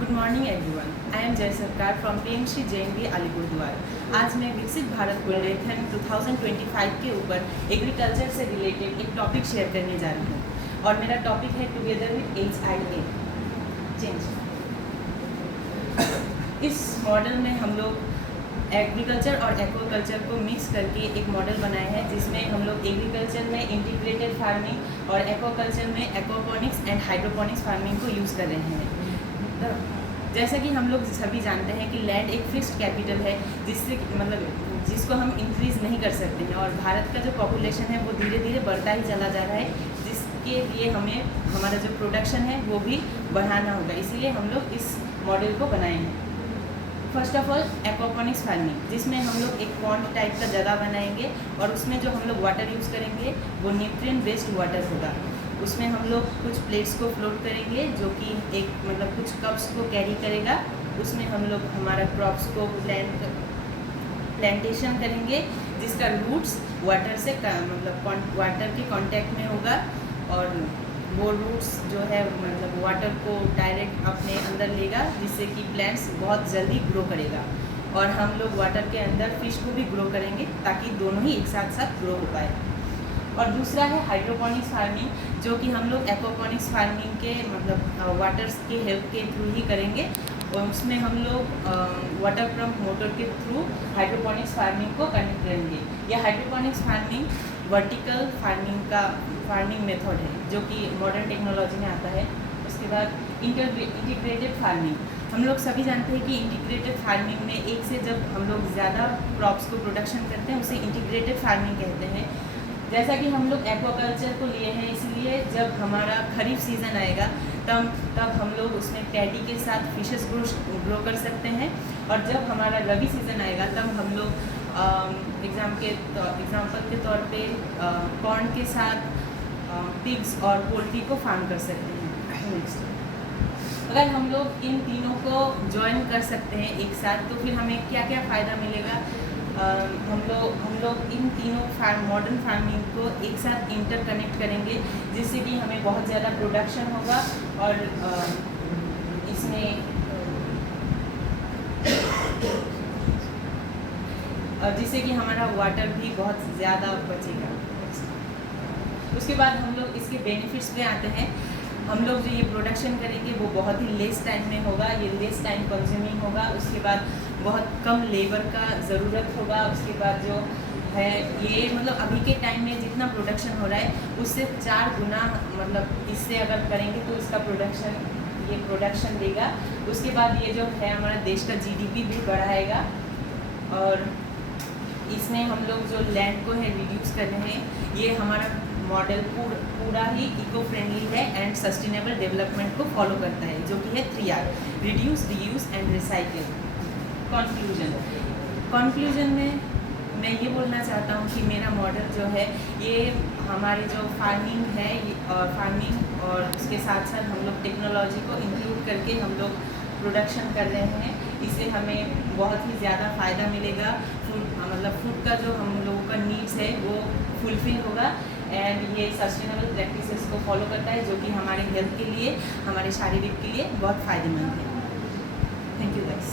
Good morning everyone. I am जय सरकार from PMC JNV Alipurduar. आज मैं विकसित भारत बुलेटिन 2025 के ऊपर एग्रीकल्चर से रिलेटेड एक टॉपिक शेयर करने जा रही हूँ और मेरा टॉपिक है टुगेदर विद HIA चेंज। इस मॉडल में हम लोग एग्रीकल्चर और एक्वाकल्चर को मिक्स करके एक मॉडल बनाए हैं जिसमें हम लोग एग्रीकल्चर में इंटीग्रेटेड फार्मिंग और एक्वाकल्चर में एक्वापोनिक्स एंड हाइड्रोपोनिक्स फार्मिंग को यूज़ कर रहे हैं। जैसा कि हम लोग सभी जानते हैं कि लैंड एक फिक्स्ड कैपिटल है जिसको हम इंक्रीज़ नहीं कर सकते हैं और भारत का जो पॉपुलेशन है वो धीरे धीरे बढ़ता ही चला जा रहा है, जिसके लिए हमें हमारा जो प्रोडक्शन है वो भी बढ़ाना होगा। इसीलिए हम लोग इस मॉडल को बनाए हैं। First of all aquaponics farming, जिसमें हम लोग एक पॉन्ड टाइप का जगह बनाएंगे और उसमें जो हम लोग वाटर यूज़ करेंगे वो न्यूट्रिएंट बेस्ड वाटर होगा। उसमें हम लोग कुछ प्लेट्स को फ्लोट करेंगे जो कि एक कुछ कप्स को कैरी करेगा। उसमें हम लोग हमारा क्रॉप्स को प्लांटेशन करेंगे जिसका रूट्स वाटर से वाटर के कांटेक्ट में होगा और वो रूट्स जो है वाटर को डायरेक्ट अपने अंदर लेगा, जिससे कि प्लांट्स बहुत जल्दी ग्रो करेगा। और हम लोग वाटर के अंदर फिश को भी ग्रो करेंगे ताकि दोनों ही एक साथ साथ ग्रो हो पाए। और दूसरा है हाइड्रोपोनिक्स फार्मिंग, जो कि हम लोग एक्वापोनिक्स फार्मिंग के वाटर्स के हेल्प के थ्रू ही करेंगे और उसमें हम लोग वाटर पंप मोटर के थ्रू हाइड्रोपोनिक्स फार्मिंग को कंडक्ट करेंगे। यह hydroponics farming vertical farming method है जो कि मॉडर्न टेक्नोलॉजी में आता है। उसके बाद इंटीग्रेटेड फार्मिंग, हम लोग सभी जानते हैं कि इंटीग्रेटेड फार्मिंग में एक से जब हम लोग ज़्यादा क्रॉप्स को प्रोडक्शन करते हैं उसे इंटीग्रेटेड फार्मिंग कहते हैं। जैसा कि हम लोग एक्वाकल्चर को लिए हैं, इसलिए जब हमारा खरीफ सीज़न आएगा तब हम लोग उसमें पैडी के साथ फिशेस ग्रो कर सकते हैं और जब हमारा रबी सीज़न आएगा तब हम लोग एग्जाम्पल के तौर पे कॉर्न के साथ पिग्स और पोल्ट्री को फार्म कर सकते हैं। अगर हम लोग इन तीनों को ज्वाइन कर सकते हैं एक साथ तो फिर हमें क्या क्या फ़ायदा मिलेगा। हम लोग इन तीनों मॉडर्न फार्मिंग को एक साथ इंटरकनेक्ट करेंगे जिससे कि हमें बहुत ज़्यादा प्रोडक्शन होगा और इसमें जिससे कि हमारा वाटर भी बहुत ज़्यादा बचेगा। उसके बाद हम लोग इसके बेनिफिट्स पे आते हैं। हम लोग जो ये प्रोडक्शन करेंगे वो बहुत ही लेस टाइम में होगा, ये लेस टाइम कंज्यूमिंग होगा। उसके बाद बहुत कम लेबर का ज़रूरत होगा। उसके बाद जो है ये अभी के टाइम में जितना प्रोडक्शन हो रहा है उससे 4 गुना इससे अगर करेंगे तो इसका प्रोडक्शन देगा। उसके बाद ये जो है हमारा देश का GDP भी बढ़ाएगा और इसमें हम लोग जो लैंड को है रिड्यूस कर रहे हैं। ये हमारा मॉडल पूरा ही इको फ्रेंडली है एंड सस्टेनेबल डेवलपमेंट को फॉलो करता है, जो कि है 3R: reduce, reuse and recycle. Conclusion में मैं ये बोलना चाहता हूँ कि मेरा मॉडल जो है ये हमारे जो फार्मिंग है फार्मिंग और उसके साथ साथ हम लोग टेक्नोलॉजी को इंक्लूड करके हम लोग प्रोडक्शन कर रहे हैं। इससे हमें बहुत ही ज़्यादा फ़ायदा मिलेगा। फूड का जो हम लोगों का नीड्स है वो फुलफिल होगा एंड ये सस्टेनेबल प्रैक्टिसेस को फॉलो करता है, जो कि हमारे हेल्थ के लिए, हमारे शारीरिक के लिए बहुत फ़ायदेमंद है। Thank you guys.